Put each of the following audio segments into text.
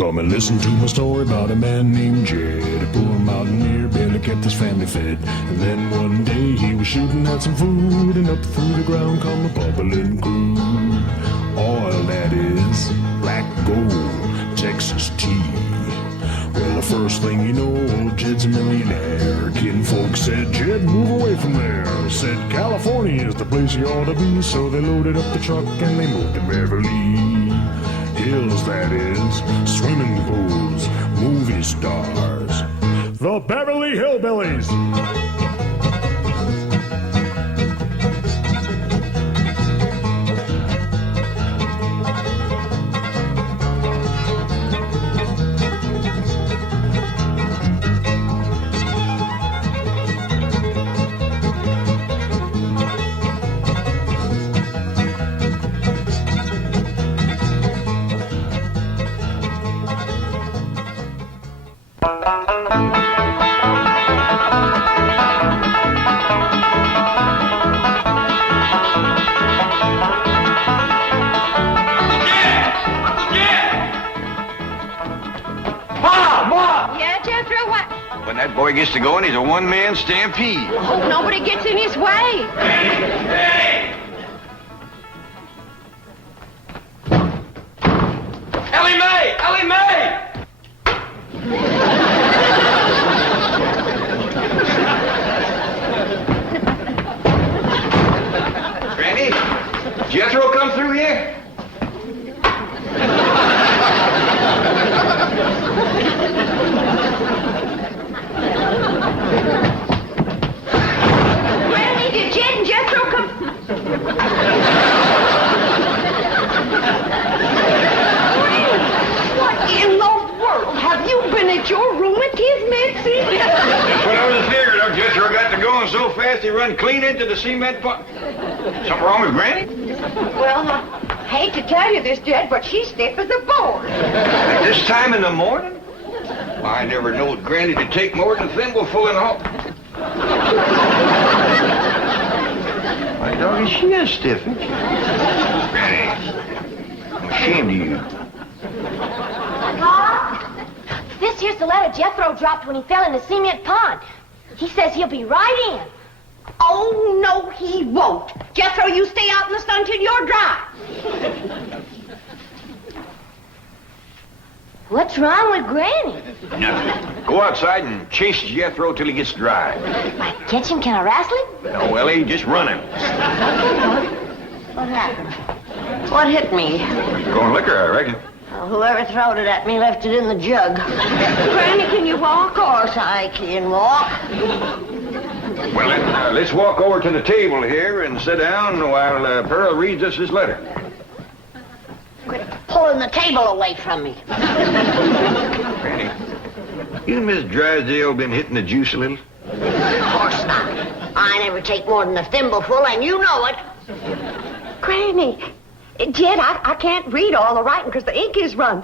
Come and listen to my story about a man named Jed. A poor mountaineer barely kept his family fed. And then one day he was shooting at some food, and up through the ground come a bubbling crude oil, that is black gold, Texas tea. Well, the first thing you know, old Jed's a millionaire. Kinfolk said, Jed, move away from there. Said, California is the place you ought to be. So they loaded up the truck and they moved to Beverly Hills, that is, swimming pools, movie stars, the Beverly Hillbillies. When that boy gets to going, he's a one-man stampede. Hope nobody gets in his way. Hey! Ellie Mae! Ellie Mae! Granny, Jethro come through here? Granny, did Jed and Jethro come? Granny, what in the world? Have you been at your rheumatism, Mitzi? That's what I was figuring of. Jethro got to going so fast he run clean into the cement pot. Something wrong with Granny? Well, I hate to tell you this, Jed, but she's stiff as a board. At this time in the morning? I never knowed Granny to take more than a thimbleful in all. My dog, she is stiff, isn't she? Granny, I'm ashamed of you. Pa, this here's the letter Jethro dropped when he fell in the cement pond. He says he'll be right in. Oh, no, he won't. Jethro, you stay out in the sun till you're dry. What's wrong with Granny? Nothing. Go outside and chase Jethro till he gets dry. If I catch him, can I wrestle him? No, Ellie, just run him. What happened? What hit me? Going liquor, I reckon. Well, whoever throwed it at me left it in the jug. Granny, can you walk? Of course I can walk. Well, then, let's walk over to the table here and sit down while Pearl reads us his letter. Quit pulling the table away from me. Granny, you and Miss Drysdale been hitting the juice a little? Of course not. I never take more than a thimbleful, and you know it. Granny, Jed, I can't read all the writing because the ink is run.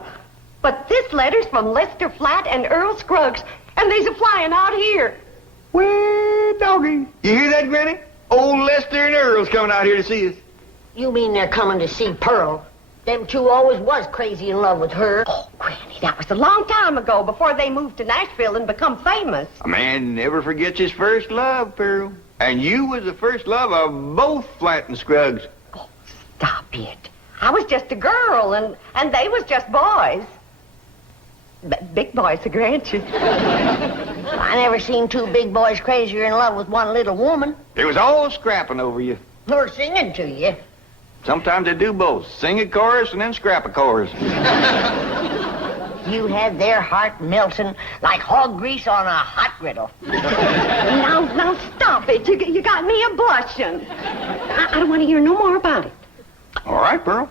But this letter's from Lester Flatt and Earl Scruggs, and they's a-flying out here. Well, doggy. You hear that, Granny? Old Lester and Earl's coming out here to see us. You mean they're coming to see Pearl? Them two always was crazy in love with her. Oh, Granny, that was a long time ago, before they moved to Nashville and become famous. A man never forgets his first love, Pearl. And you was the first love of both Flatt and Scruggs. Oh, stop it. I was just a girl, and they was just boys. Big boys, grant you. I never seen two big boys crazier in love with one little woman. They was all scrapping over you. Or singing to you. Sometimes they do both. Sing a chorus and then scrap a chorus. You had their heart melting like hog grease on a hot griddle. Now, stop it. You got me a blushing. I don't want to hear no more about it. All right, Pearl.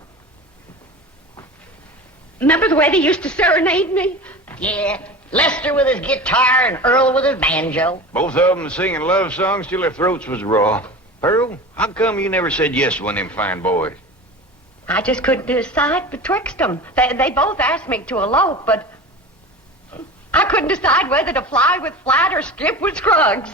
Remember the way they used to serenade me? Yeah, Lester with his guitar and Earl with his banjo. Both of them singing love songs till their throats was raw. Pearl, how come you never said yes to one of them fine boys? I just couldn't decide betwixt them. They both asked me to elope, but I couldn't decide whether to fly with Flatt or skip with Scruggs.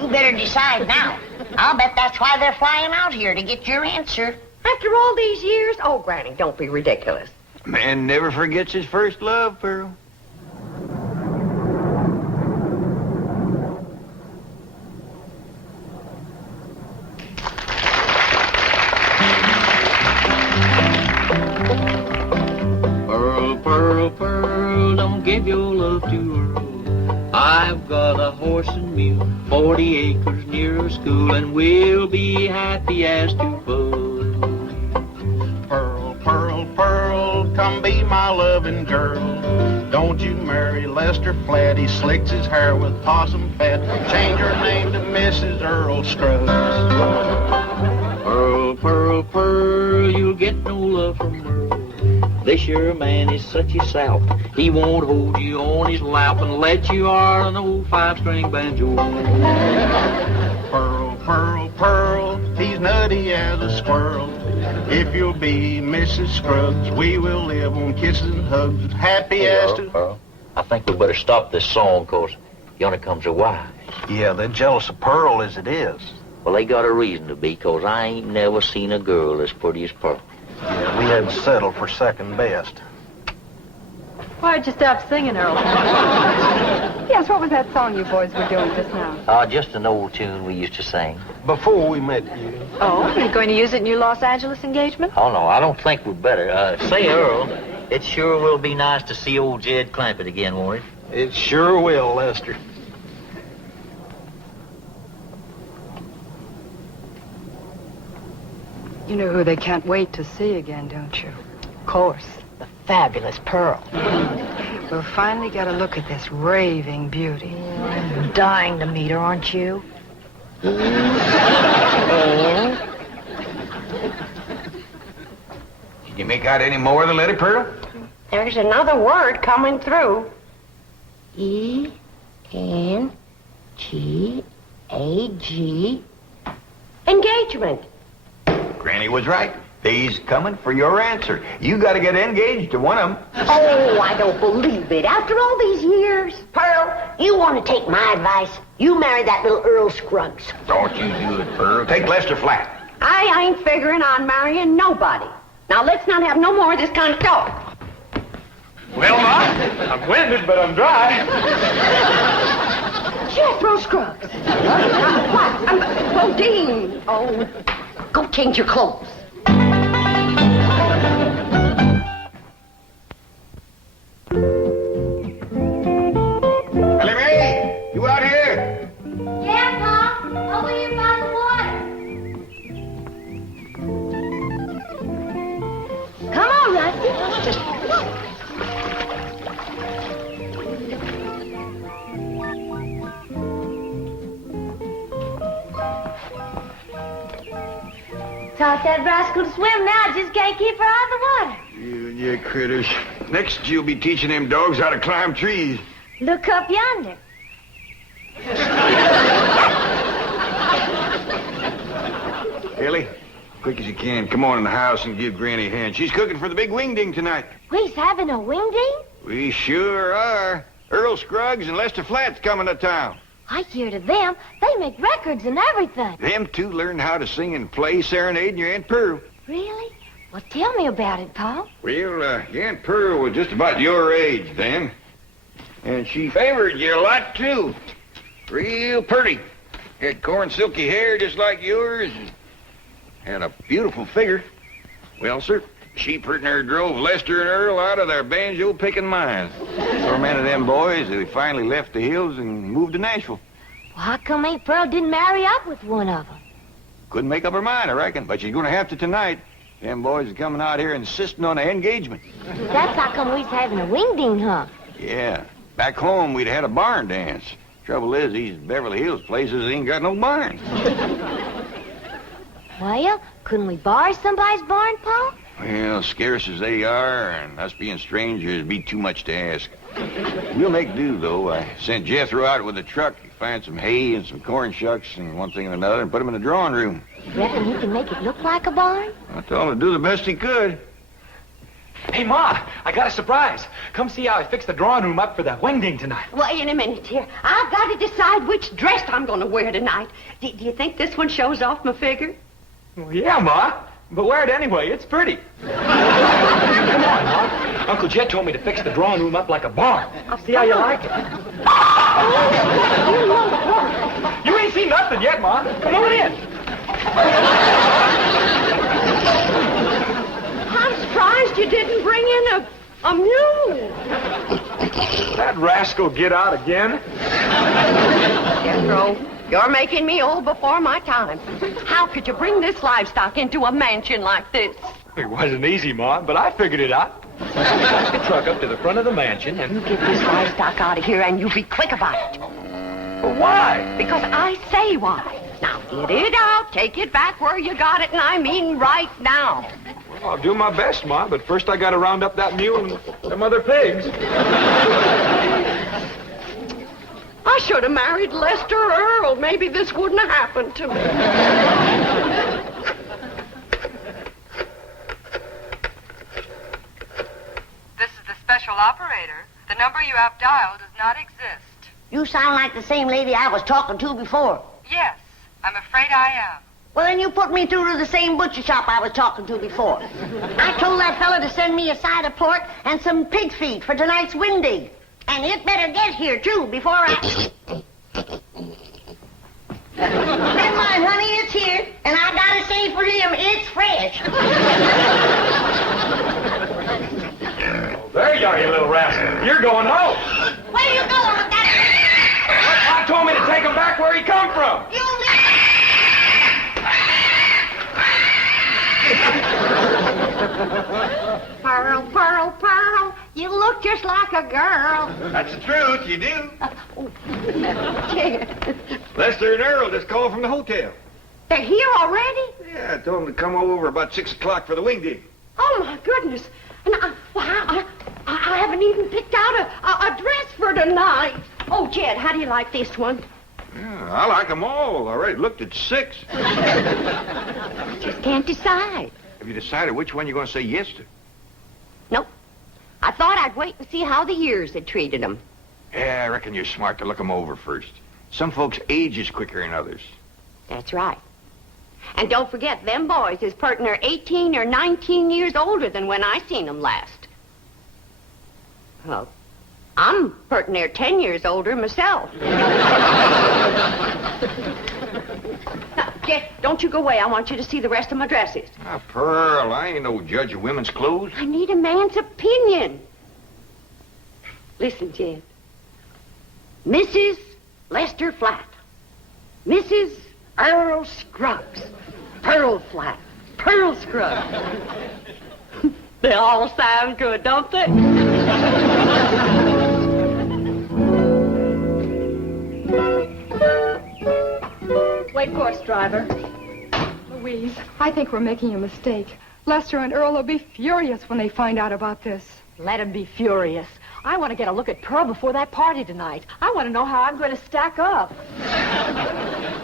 You better decide now. I'll bet that's why they're flying out here, to get your answer. After all these years? Oh, Granny, don't be ridiculous. Man never forgets his first love, Pearl. Pearl, Pearl, Pearl, don't give your love to Earl. I've got a horse and mule, 40 acres near a school, and we'll be happy as two boys. Pearl, Pearl, Pearl, come be my loving girl. Don't you marry Lester Flat, he slicks his hair with possum fat. Change her name to Mrs. Earl Scruggs. Pearl, Pearl, Pearl, you'll get no love from Earl. This your man is such a salt. He won't hold you on his lap and let you are an old 5-string banjo. Pearl, Pearl, Pearl, he's nutty as a squirrel. If you'll be Mrs. Scruggs, we will live on kisses and hugs, happy as to... Pearl, I think we better stop this song, 'cause yonder comes a wife. Yeah, they're jealous of Pearl as it is. Well, they got a reason to be, 'cause I ain't never seen a girl as pretty as Pearl. Yeah, we had to settle for second best. Why'd you stop singing, Earl? Yes, what was that song you boys were doing just now? Just an old tune we used to sing. Before we met you. Oh, you're going to use it in your Los Angeles engagement? Oh, no, I don't think we'd better. Say, Earl, it sure will be nice to see old Jed Clampett again, won't it? It sure will, Lester. You know who they can't wait to see again, don't you? Of course, the fabulous Pearl. We'll finally get a look at this raving beauty. I'm dying to meet her, aren't you? And Can you make out any more of the letter, Pearl? There's another word coming through. E-N-G-A-G. Engagement. Granny was right. They's coming for your answer. You got to get engaged to one of them. Oh, I don't believe it. After all these years. Pearl, you want to take my advice? You marry that little Earl Scruggs. Don't you do it, Pearl. Take Lester Flat. I ain't figuring on marrying nobody. Now, let's not have no more of this kind of talk. Well, Ma, I'm winded, but I'm dry. Jethro Scruggs. What? Bodine. Oh, go change your clothes. Ellie Mae, you out here? Yeah, Pop. Over here by the water. Come on, Rusty. Taught that rascal to swim now, just can't keep her out of the water. You and your critters. Next, you'll be teaching them dogs how to climb trees. Look up yonder. Ellie, quick as you can, come on in the house and give Granny a hand. She's cooking for the big WingDing tonight. We's having a WingDing? We sure are. Earl Scruggs and Lester Flat's coming to town. I hear to them, they make records and everything. Them two learned how to sing and play serenading your Aunt Pearl. Really? Well, tell me about it, Pa. Well, your Aunt Pearl was just about your age then. And she favored you a lot, too. Real pretty. Had corn silky hair just like yours. And had a beautiful figure. Well, sir, she pretty near drove Lester and Earl out of their banjo-picking minds. Or man of them boys, they finally left the hills and moved to Nashville. Well, how come Aunt Pearl didn't marry up with one of them? Couldn't make up her mind, I reckon, but she's going to have to tonight. Them boys are coming out here insisting on an engagement. That's how come we's having a WingDing, huh? Yeah. Back home, we'd had a barn dance. Trouble is, these Beverly Hills places ain't got no barns. Well, couldn't we borrow somebody's barn, Pa? Well, scarce as they are, and us being strangers, it'd be too much to ask. We'll make do, though. I sent Jethro out with a truck to find some hay and some corn shucks and one thing and another and put them in the drawing room. You reckon he can make it look like a barn? I told him to do the best he could. Hey, Ma, I got a surprise. Come see how I fixed the drawing room up for the WingDing tonight. Wait a minute here. I've got to decide which dress I'm going to wear tonight. Do you think this one shows off my figure? Well, yeah, Ma, but wear it anyway. It's pretty. Come on, Ma. Uncle Jet told me to fix the drawing room up like a barn. See how you like it. You ain't seen nothing yet, Ma. Come on in. I'm surprised you didn't bring in a mule. That rascal get out again? Jethro, you're making me old before my time. How could you bring this livestock into a mansion like this? It wasn't easy, Ma, but I figured it out. Took the truck up to the front of the mansion and... You get this livestock out of here and you be quick about it. Well, why? Because I say why. Now, get it out, take it back where you got it, and I mean right now. Well, I'll do my best, Ma, but first I gotta round up that mule and them other pigs. I should have married Lester Earl. Maybe this wouldn't have happened to me. This is the special operator. The number you have dialed does not exist. You sound like the same lady I was talking to before. Yes, I'm afraid I am. Well, then you put me through to the same butcher shop I was talking to before. I told that fella to send me a side of pork and some pig feet for tonight's WingDing. And it better get here, too, before I... Never mind, honey, it's here. And I gotta say for him, it's fresh. Oh, there you are, you little rascal. You're going home. Where you going with that? Ma told me to take him back where he come from. You Pearl, Pearl, Pearl, you look just like a girl. That's the truth, you do. Ted, Lester and Earl just called from the hotel. they're here already? Yeah, I told them to come over about 6 o'clock for the WingDing. Oh, my goodness. And I haven't even picked out a dress for tonight. Oh, Jed, how do you like this one? Yeah, I like them all. I already looked at 6. Just can't decide. Have you decided which one you're going to say yes to? Nope. I thought I'd wait and see how the years had treated them. Yeah, I reckon you're smart to look them over first. Some folks age is quicker than others. That's right. And don't forget, them boys is pert near 18 or 19 years older than when I seen them last. Well, I'm pert near 10 years older myself. Now, Jeff, don't you go away. I want you to see the rest of my dresses. Ah, Pearl, I ain't no judge of women's clothes. I need a man's opinion. Listen, Jed. Mrs. Lester Flat. Mrs. Earl Scruggs. Pearl Flat. Pearl Scruggs. They all sound good, don't they? Wait course, driver. Louise, I think we're making a mistake. Lester and Earl will be furious when they find out about this. Let him be furious. I want to get a look at Pearl before that party tonight. I want to know how I'm going to stack up.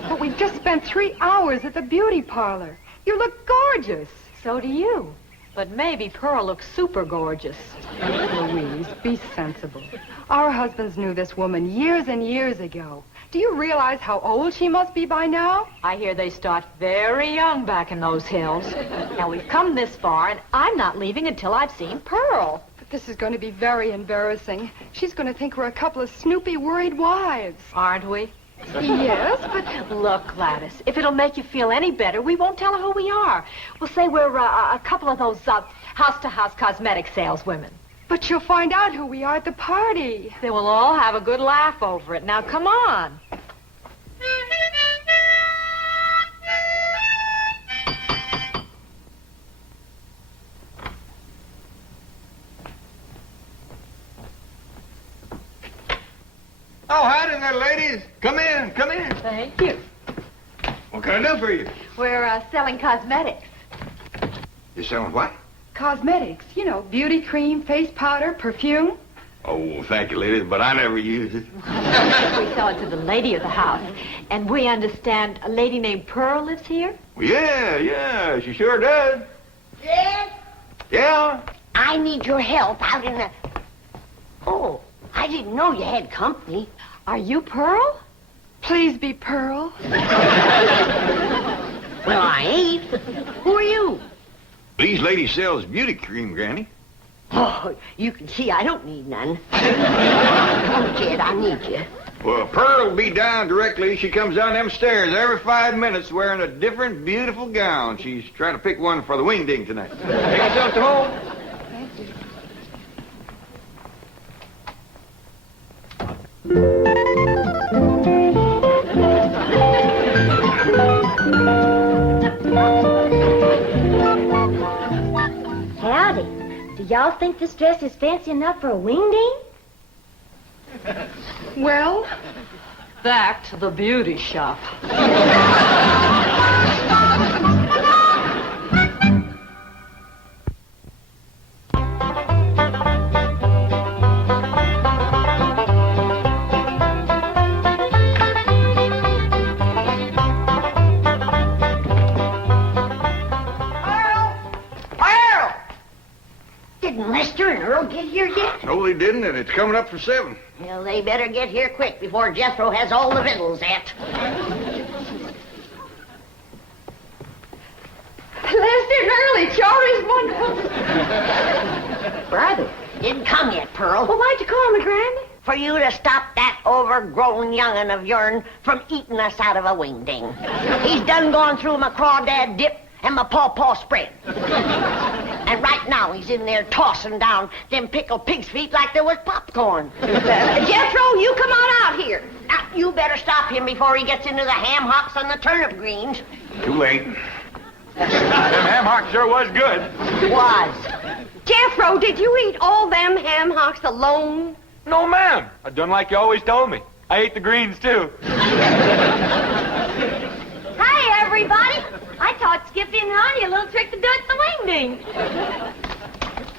But we've just spent 3 hours at the beauty parlor. You look gorgeous. So do you. But maybe Pearl looks super gorgeous. Louise, be sensible. Our husbands knew this woman years and years ago. Do you realize how old she must be by now? I hear they start very young back in those hills. Now, we've come this far, and I'm not leaving until I've seen Pearl. But this is going to be very embarrassing. She's going to think we're a couple of snoopy, worried wives. Aren't we? Yes, but... Look, Gladys, if it'll make you feel any better, we won't tell her who we are. We'll say we're a couple of those house-to-house cosmetic saleswomen. But you'll find out who we are at the party. Then we'll all have a good laugh over it. Now, come on. Oh, howdy there, ladies. Come in, come in. Thank you. What can I do for you? We're selling cosmetics. You selling what? Cosmetics, you know, beauty cream, face powder, perfume. Oh, thank you, ladies, but I never use it. We sell it to the lady of the house. And we understand a lady named Pearl lives here? Well, yeah, she sure does. Yes? Yeah? I need your help out in the... Oh, I didn't know you had company. Are you Pearl? Please be Pearl. Well, I ain't. Who are you? These ladies sells beauty cream, Granny. Oh, you can see I don't need none. Come on, Jed, I need you. Well, Pearl will be down directly. She comes down them stairs every 5 minutes wearing a different beautiful gown. She's trying to pick one for the WingDing tonight. Take yourself to home. Howdy. Do y'all think this dress is fancy enough for a WingDing? Well, back to the beauty shop. Didn't Lester and Earl get here yet? No, they didn't, and it's coming up for 7. Well, they better get here quick before Jethro has all the victuals at. Lester and Earl, it sure is wonderful. Brother, didn't come yet, Pearl. Well, why'd you call me, Granny? For you to stop that overgrown young'un of yourn from eating us out of a WingDing. He's done gone through my crawdad dip and my pawpaw spread. And right now he's in there tossing down them pickled pig's feet like there was popcorn. Jethro, you come on out here. Now, you better stop him before he gets into the ham hocks and the turnip greens. Too late. Them ham hocks sure was good. Was. Jethro, did you eat all them ham hocks alone? No, ma'am. I done like you always told me. I ate the greens, too. Hi, everybody. I taught Skippy and Ronnie a little trick to do at the WingDing.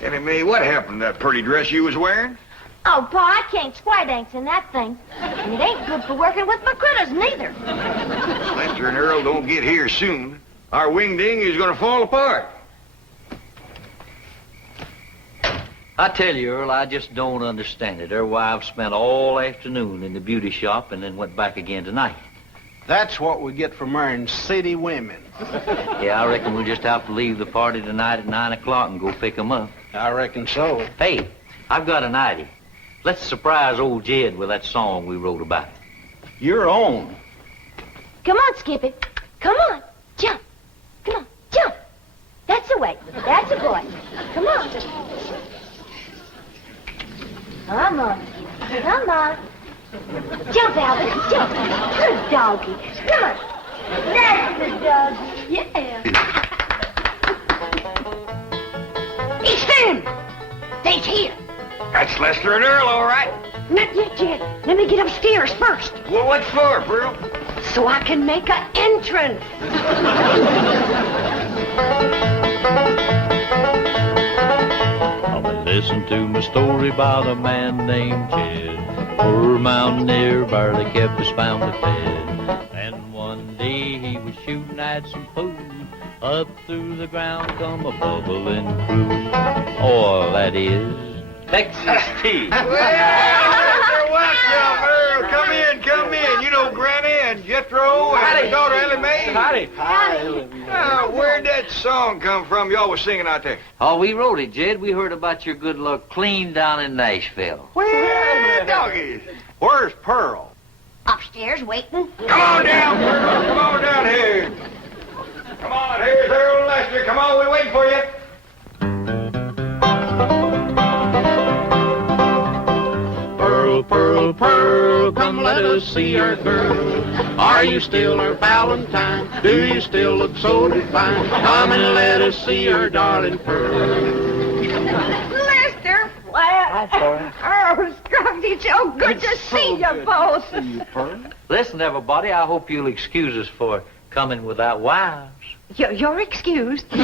Annie Mae, what happened to that pretty dress you was wearing? Oh, Pa, I can't square dance in that thing. And it ain't good for working with my critters, neither. Lester and Earl don't get here soon. Our WingDing is going to fall apart. I tell you, Earl, I just don't understand it. Their wives spent all afternoon in the beauty shop and then went back again tonight. That's what we get for marrying city women. Yeah, I reckon we'll just have to leave the party tonight at 9 o'clock and go pick 'em up. I reckon so. Hey, I've got an idea. Let's surprise old Jed with that song we wrote about. Your own. Come on, Skippy. Come on. Jump. Come on. Jump. That's the way. That's a boy. Come on. Come on. Come on. Jump, Albert. Jump. Good doggy. Come on. That's the doggy. Yeah. It's them. They's here. That's Lester and Earl, all right. Not yet, Jed. Let me get upstairs first, Well, what for, Pearl? so I can make an entrance. Come and listen to my story about a man named Jed. Poor mountaineer barely kept his family fed. And one day he was shooting at some food. Up through the ground come a bubbling crude. Oil, that is. Texas tea. Well, Mr. Welcome, Earl. Come in. You know Granny and Jethro and Howdy. his daughter Ellie Mae. Howdy. Where'd that song come from y'all was singing out there? Oh, we wrote it, Jed. We heard about your good luck clean down in Nashville. Well, doggies. Where's Pearl? Upstairs waiting. Come on down, Pearl. Come on down here. Come on, here's Earl and Lester. Come on, we're waiting for you. Pearl, Pearl, Pearl, come let us see our girl. Are you still her Valentine? Do you still look so divine? Come and let us see our darling Pearl. Lester, Flat. Oh, Scrubs, it's so good to see you both. Listen, everybody, I hope you'll excuse us for coming without wives. You're excused. We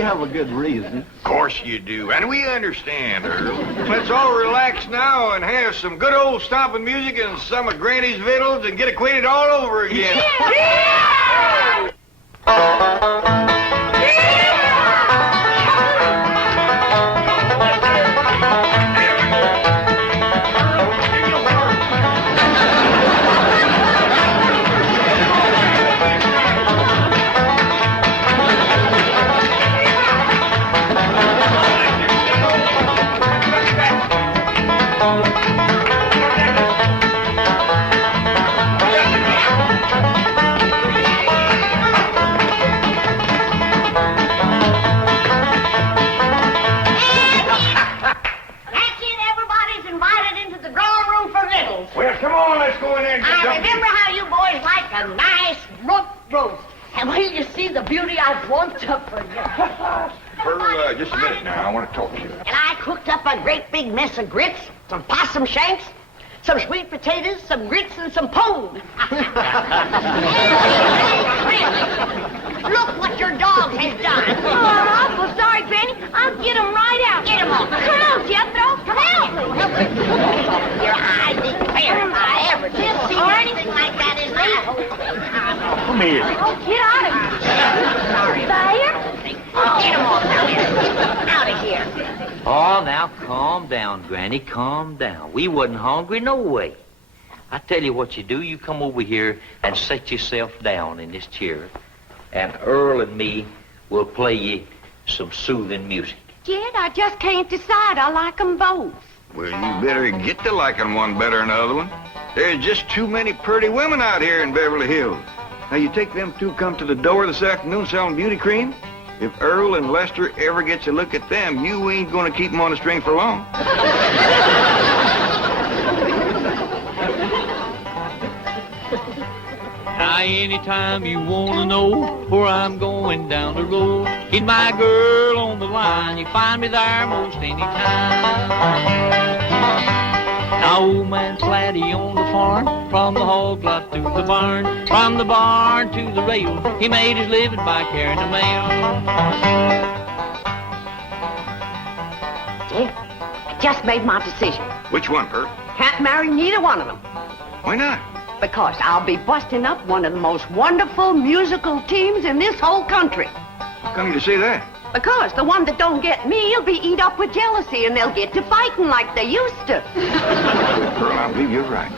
have a good reason. Of course you do, and we understand, Earl. Let's all relax now and have some good old stomping music and some of Granny's victuals and get acquainted all over again. Yeah! just a minute now. I want to talk to you. And I cooked up a great big mess of grits, some possum shanks, some sweet potatoes, some grits, and some pone. Look what your dog has done. Oh, I'm awful sorry, Granny. I'll get him right out. Get him on. Come on, Jethro. Help me. Your eyes declare if I ever did see anything like that in my whole life. Come here. Oh, get out of here. Sorry. Fire? Get him on now. Out of here. Oh, now calm down, Granny, calm down. We wasn't hungry no way. I tell you what you do. You come over here and set yourself down in this chair, and Earl and me will play you some soothing music. Jed, I just can't decide. I like 'em both. Well, you better get to liking one better than the other one. There's just too many pretty women out here in Beverly Hills. Now, you take them two come to the door this afternoon selling beauty cream. If Earl and Lester ever gets a look at them, you ain't gonna keep them on the string for long. Now, anytime you want to know where I'm going down the road, get my girl on the line. You find me there most any time. Now, old man Flatty on the farm, from the hog lot to the barn, from the barn to the rail, he made his living by carrying the mail. Jed, I just made my decision. Which one, Pearl? Can't marry neither one of them. Why not? Because I'll be busting up one of the most wonderful musical teams in this whole country. How come you say that? Because the one that don't get me will be eat up with jealousy, and they'll get to fighting like they used to. Pearl, I believe you're right.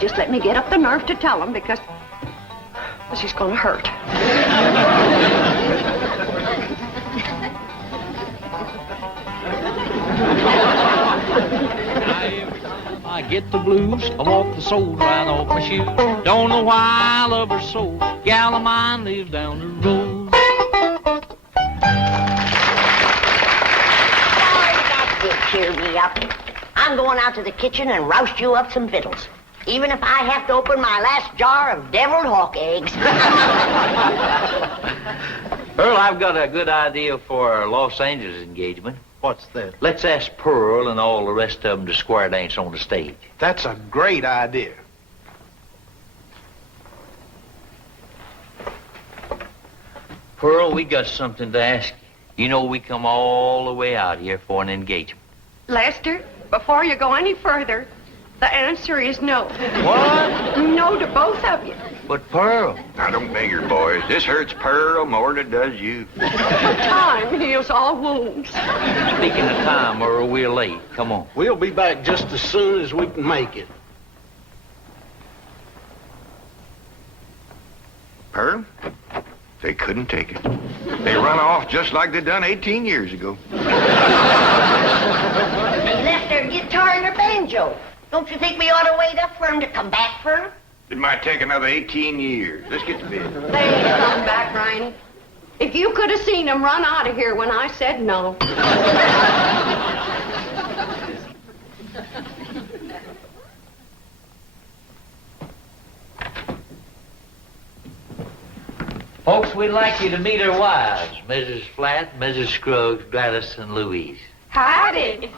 Just let me get up the nerve to tell them, because this is going to hurt. I get the blues, I walk the soul right off my shoes. Don't know why I love her so. Gal of mine lives down the road. That did cheer me up. I'm going out to the kitchen and roust you up some victuals. Even if I have to open my last jar of deviled hawk eggs. Earl, I've got a good idea for our Los Angeles engagement. What's that? Let's ask Pearl and all the rest of them to square dance on the stage. That's a great idea. Pearl, we got something to ask you. You know we come all the way out here for an engagement. Lester, before you go any further, the answer is no. What? No to both of you. But Pearl. Now, don't beg her, boys. This hurts Pearl more than it does you. Time heals all wounds. Speaking of time, Earl, we're late. Come on. We'll be back just as soon as we can make it. Pearl, they couldn't take it. They run off just like they done 18 years ago. They left their guitar and their banjo. Don't you think we ought to wait up for them to come back for them? It might take another 18 years. Let's get to bed. They ain't coming back, Riney. If you could have seen them run out of here when I said no. Folks, we'd like you to meet our wives, Mrs. Flatt, Mrs. Scruggs, Gladys, and Louise. Howdy.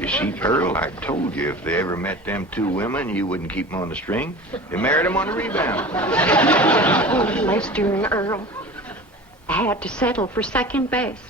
You see, Pearl, I told you if they ever met them two women, you wouldn't keep them on the string. They married them on the rebound. Oh, Lester and Earl. I had to settle for second best.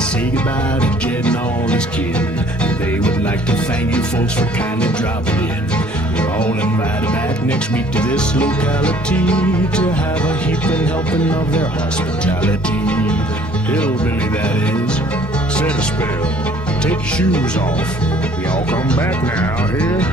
Say goodbye to Jed and all his kin. They would like to thank you folks for kindly dropping in. You're all invited back next week to this locality to have a heaping helping of their hospitality. Hillbilly, that is. Set a spell. Take your shoes off. Y'all come back now, here.